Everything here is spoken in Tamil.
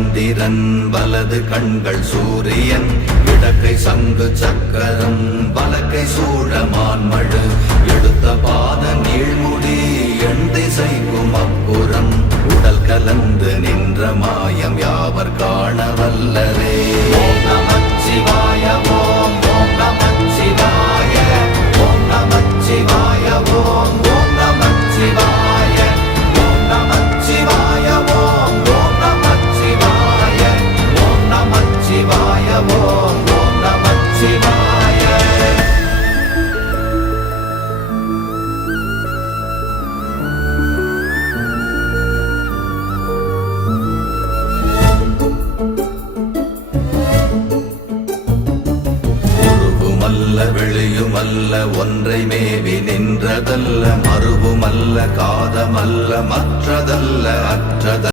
சந்திரன் வலது கண்கள் சூரியன் இடக்கை சங்கு சக்கரம் வலக்கை சூழமான்மழு எடுத்த பாத நீழ்முடி எண் திசைக்கும் அப்புறம் உடல் கலந்து நின்ற மாயம் யாவர் காண வல்லரே. ஓம் நமச்சிவாய ஓம் ஓம் நமச்சிவாய ஓம் நமச்சிவாய ஓம் ஓம் நமச்சிவாய ஓம் நமச்சிவாய ஓம் ஓம் நமச்சிவாய ஓம் நமச்சிவாய ஓம் ஓம் நமச்சிவாய. வெளியுமல்ல ஒன்றை மேவி நின்றதல்ல மறுவுமல்ல காதமல்ல மற்றதல்ல அற்றதல்ல